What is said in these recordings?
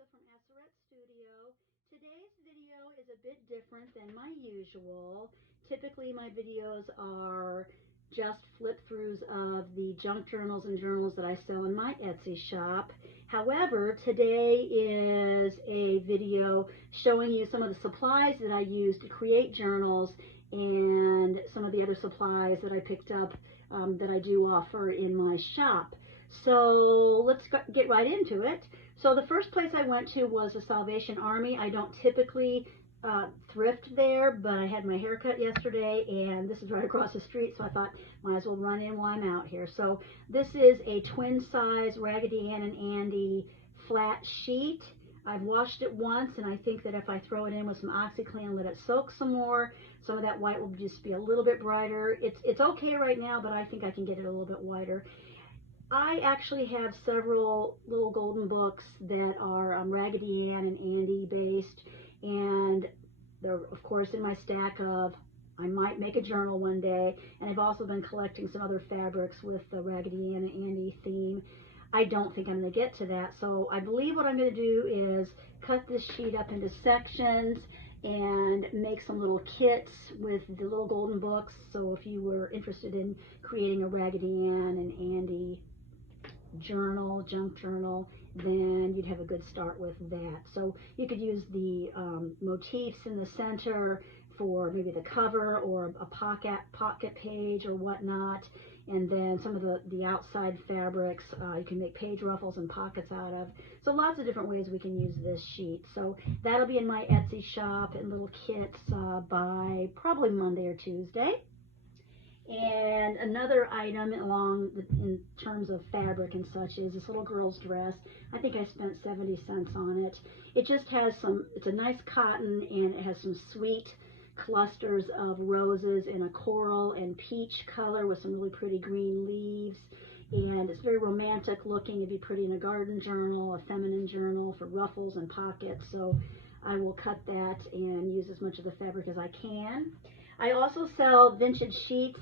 Lisa from Esseret Studio. Today's video is a bit different than my usual. Typically my videos are just flip-throughs of the junk journals and journals that I sell in my Etsy shop. However, today is a video showing you some of the supplies that I use to create journals and some of the other supplies that I picked up that I do offer in my shop. So let's get right into it. So the first place I went to was the Salvation Army. I don't typically thrift there, but I had my hair cut yesterday, and this is right across the street, so I thought might as well run in while I'm out here. So this is a twin size Raggedy Ann and Andy flat sheet. I've washed it once, and I think that if I throw it in with some OxiClean and let it soak some more, some of that white will just be a little bit brighter. It's okay right now, but I think I can get it a little bit whiter. I actually have several little golden books that are Raggedy Ann and Andy based, and they're of course in my stack of I might make a journal one day, and I've also been collecting some other fabrics with the Raggedy Ann and Andy theme. I don't think I'm going to get to that, so I believe what I'm going to do is cut this sheet up into sections and make some little kits with the little golden books. So if you were interested in creating a Raggedy Ann and Andy journal, junk journal, then you'd have a good start with that. So you could use the motifs in the center for maybe the cover or a pocket page or whatnot, and then some of the outside fabrics you can make page ruffles and pockets out of. So lots of different ways we can use this sheet. So that'll be in my Etsy shop in little kits by probably Monday or Tuesday. And another item in terms of fabric and such is this little girl's dress. I think I spent 70 cents on it. It just has it's a nice cotton, and it has some sweet clusters of roses in a coral and peach color with some really pretty green leaves. And it's very romantic looking. It'd be pretty in a garden journal, a feminine journal for ruffles and pockets. So I will cut that and use as much of the fabric as I can. I also sell vintage sheets,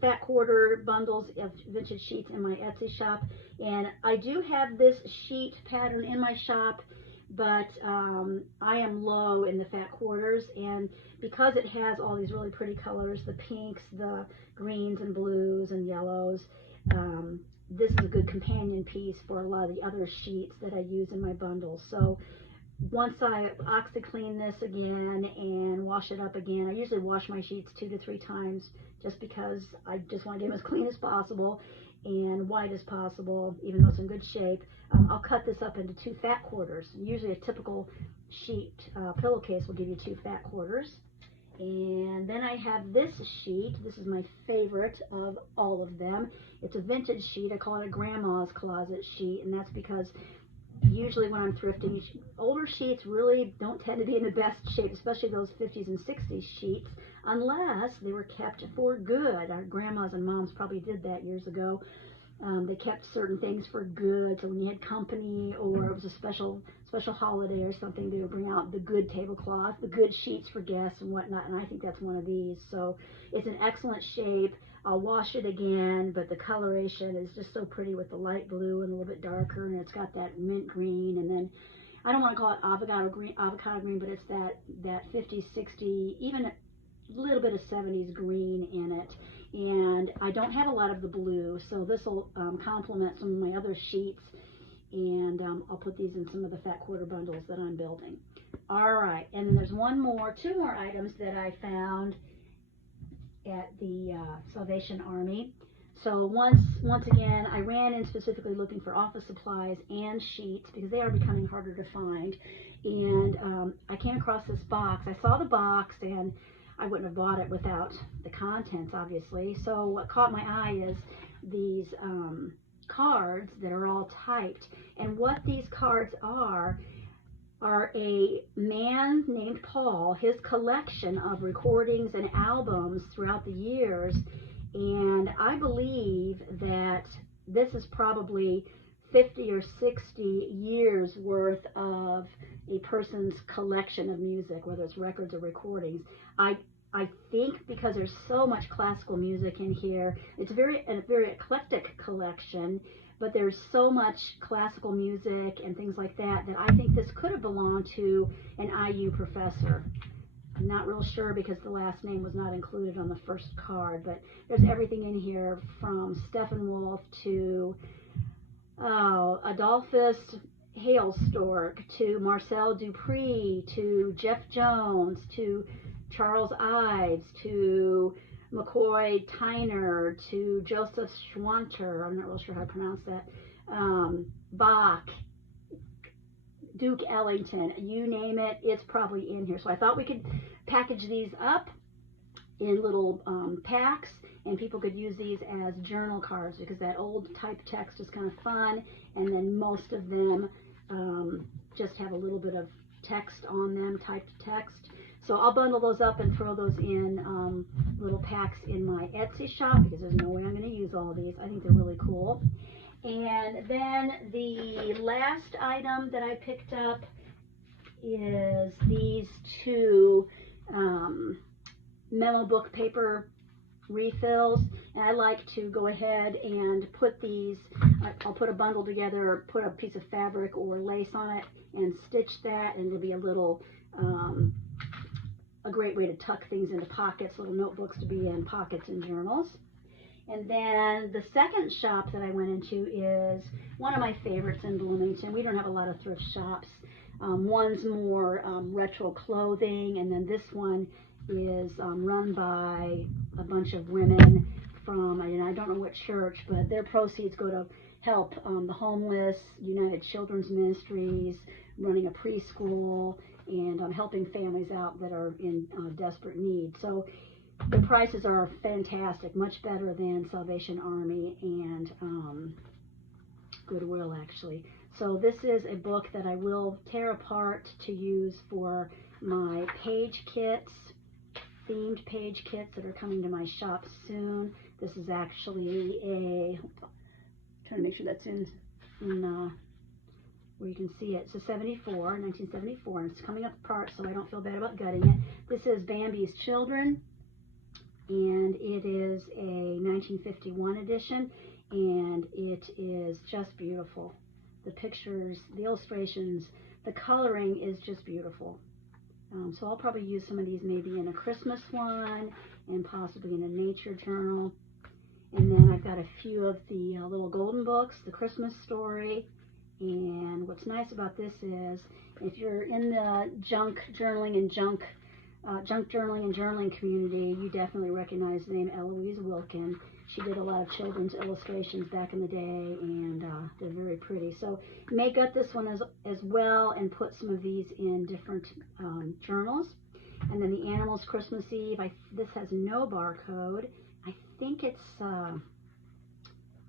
fat quarter bundles of vintage sheets in my Etsy shop, and I do have this sheet pattern in my shop, but I am low in the fat quarters, and because it has all these really pretty colors, the pinks, the greens and blues and yellows, this is a good companion piece for a lot of the other sheets that I use in my bundles. So once I OxiClean this again and wash it up again, I usually wash my sheets 2 to 3 times just because I just want to get them as clean as possible and white as possible, even though it's in good shape. I'll cut this up into 2 fat quarters. Usually a typical sheet pillowcase will give you 2 fat quarters. And then I have this sheet. This is my favorite of all of them. It's a vintage sheet. I call it a grandma's closet sheet, and that's because usually when I'm thrifting, older sheets really don't tend to be in the best shape, especially those 50s and 60s sheets, unless they were kept for good. Our grandmas and moms probably did that years ago. They kept certain things for good, so when you had company or it was a special holiday or something, they would bring out the good tablecloth, the good sheets for guests and whatnot, and I think that's one of these. So it's in excellent shape. I'll wash it again, but the coloration is just so pretty with the light blue and a little bit darker, and it's got that mint green, and then I don't want to call it avocado green, but it's that 50s, 60s, even a little bit of 70s green in it. And I don't have a lot of the blue, so this will complement some of my other sheets, and I'll put these in some of the fat quarter bundles that I'm building. All right, and then there's two more items that I found at the Salvation Army. So once again, I ran in specifically looking for office supplies and sheets because they are becoming harder to find. And I came across this box. I saw the box, and I wouldn't have bought it without the contents, obviously. So what caught my eye is these cards that are all typed. And what these cards are a man named Paul, his collection of recordings and albums throughout the years. And I believe that this is probably 50 or 60 years worth of a person's collection of music, whether it's records or recordings. I think because there's so much classical music in here, it's a very eclectic collection. but there's so much classical music and things like that that I think this could have belonged to an IU professor. I'm not real sure because the last name was not included on the first card, but there's everything in here from Steppenwolf to Adolphus Hailstork to Marcel Dupree to Jeff Jones to Charles Ives to McCoy Tyner to Joseph Schwanter, I'm not real sure how to pronounce that, Bach, Duke Ellington, you name it, it's probably in here. So I thought we could package these up in little packs, and people could use these as journal cards because that old type text is kind of fun, and then most of them just have a little bit of text on them, typed text. So I'll bundle those up and throw those in little packs in my Etsy shop because there's no way I'm going to use all these. I think they're really cool. And then the last item that I picked up is these two memo book paper refills, and I like to go ahead and put these, I'll put a bundle together, put a piece of fabric or lace on it and stitch that, and it'll be a little a great way to tuck things into pockets, little notebooks to be in pockets and journals. And then the second shop that I went into is one of my favorites in Bloomington. We don't have a lot of thrift shops. One's more retro clothing, and then this one is run by a bunch of women from, and I don't know what church, but their proceeds go to help the homeless, United Children's Ministries, running a preschool, and helping families out that are in desperate need. So the prices are fantastic, much better than Salvation Army and Goodwill, actually. So this is a book that I will tear apart to use for my page kits, themed page kits that are coming to my shop soon. This is actually a, trying to make sure that's in where you can see it. It's a 1974, and it's coming apart, so I don't feel bad about gutting it. This is Bambi's Children, and it is a 1951 edition, and it is just beautiful. The pictures, the illustrations, the coloring is just beautiful. So I'll probably use some of these maybe in a Christmas one and possibly in a nature journal. And then I've got a few of the little golden books, the Christmas Story. And what's nice about this is if you're in the junk journaling and journaling community, you definitely recognize the name Eloise Wilkin. She did a lot of children's illustrations back in the day, and they're very pretty. So you may gut this one as well and put some of these in different journals. And then the Animals Christmas Eve, this has no barcode. I think it's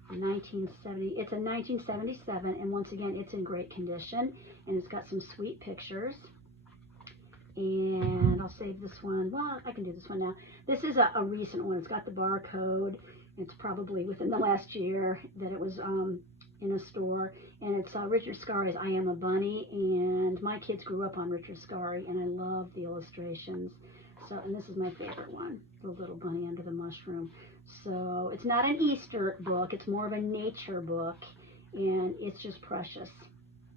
1970. It's a 1977, and once again, it's in great condition, and it's got some sweet pictures. And I'll save this one. Well, I can do this one now. This is a recent one. It's got the barcode. It's probably within the last year that it was in a store. And it's Richard Scarry's I Am a Bunny. And my kids grew up on Richard Scarry, and I love the illustrations. So, and this is my favorite one, the little bunny under the mushroom. So it's not an Easter book. It's more of a nature book, and it's just precious.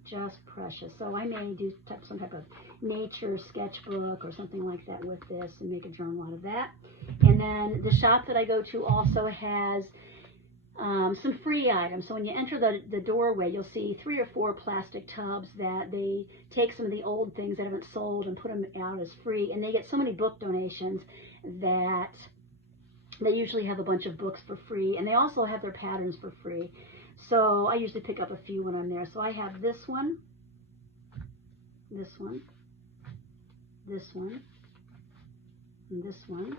Just precious. So I may do some type of nature sketchbook or something like that with this and make a journal out of that. And then the shop that I go to also has some free items. So when you enter the doorway, you'll see 3 or 4 plastic tubs that they take some of the old things that haven't sold and put them out as free. And they get so many book donations that they usually have a bunch of books for free. And they also have their patterns for free. So I usually pick up a few when I'm there. So I have this one, this one, this one, and this one.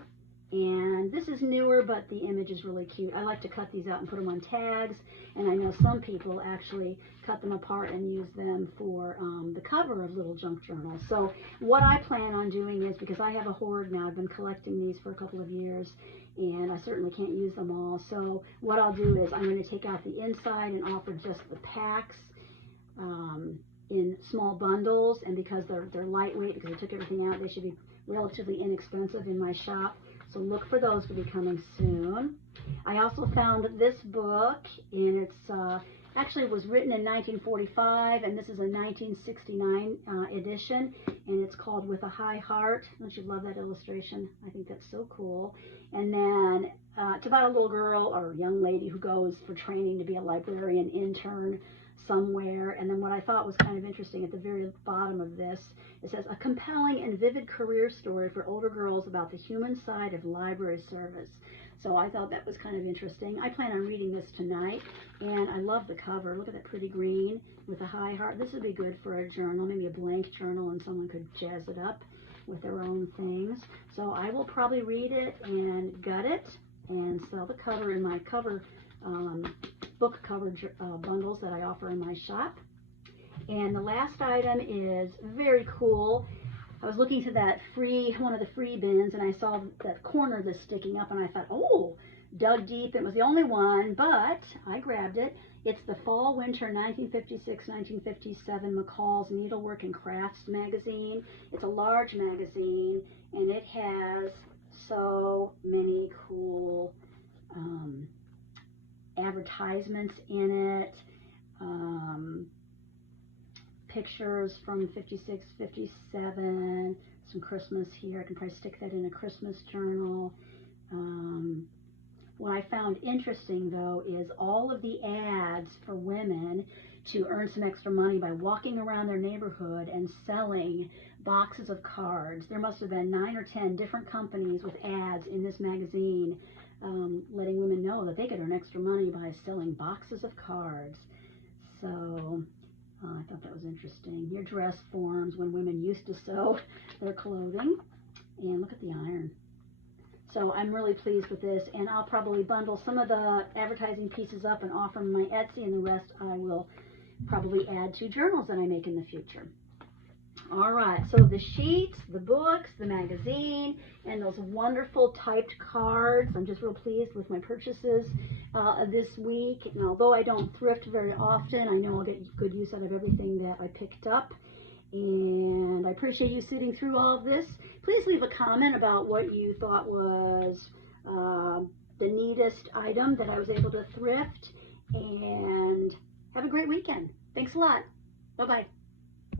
And this is newer, but the image is really cute. I like to cut these out and put them on tags. And I know some people actually cut them apart and use them for the cover of little junk journals. So what I plan on doing is, because I have a hoard now, I've been collecting these for a couple of years, and I certainly can't use them all. So what I'll do is I'm going to take out the inside and offer just the packs in small bundles. And because they're lightweight, because I took everything out, they should be relatively inexpensive in my shop. So look for those to be coming soon. I also found this book, and it's Actually, it was written in 1945, and this is a 1969 edition, and it's called With a High Heart. Don't you love that illustration? I think that's so cool. And then it's about a little girl or young lady who goes for training to be a librarian intern somewhere. And then what I thought was kind of interesting at the very bottom of this, it says, a compelling and vivid career story for older girls about the human side of library service. So I thought that was kind of interesting. I plan on reading this tonight, and I love the cover. Look at that pretty green with a high heart. This would be good for a journal, maybe a blank journal, and someone could jazz it up with their own things. So I will probably read it and gut it and sell the cover in my book cover bundles that I offer in my shop. And the last item is very cool. I was looking to that one of the free bins, and I saw that corner that's sticking up, and I thought, oh, dug deep. It was the only one, but I grabbed it. It's the Fall Winter 1956-1957 McCall's Needlework and Crafts magazine. It's a large magazine, and it has so many cool advertisements in it. Pictures from 56, 57, some Christmas here. I can probably stick that in a Christmas journal. What I found interesting, though, is all of the ads for women to earn some extra money by walking around their neighborhood and selling boxes of cards. There must have been 9 or 10 different companies with ads in this magazine letting women know that they could earn extra money by selling boxes of cards. So I thought that was interesting. Your dress forms when women used to sew their clothing. And look at the iron. So I'm really pleased with this, and I'll probably bundle some of the advertising pieces up and offer them my Etsy, and the rest I will probably add to journals that I make in the future. All right, so the sheets, the books, the magazine, and those wonderful typed cards. I'm just real pleased with my purchases this week. And although I don't thrift very often, I know I'll get good use out of everything that I picked up. And I appreciate you sitting through all of this. Please leave a comment about what you thought was the neatest item that I was able to thrift. And have a great weekend. Thanks a lot. Bye-bye.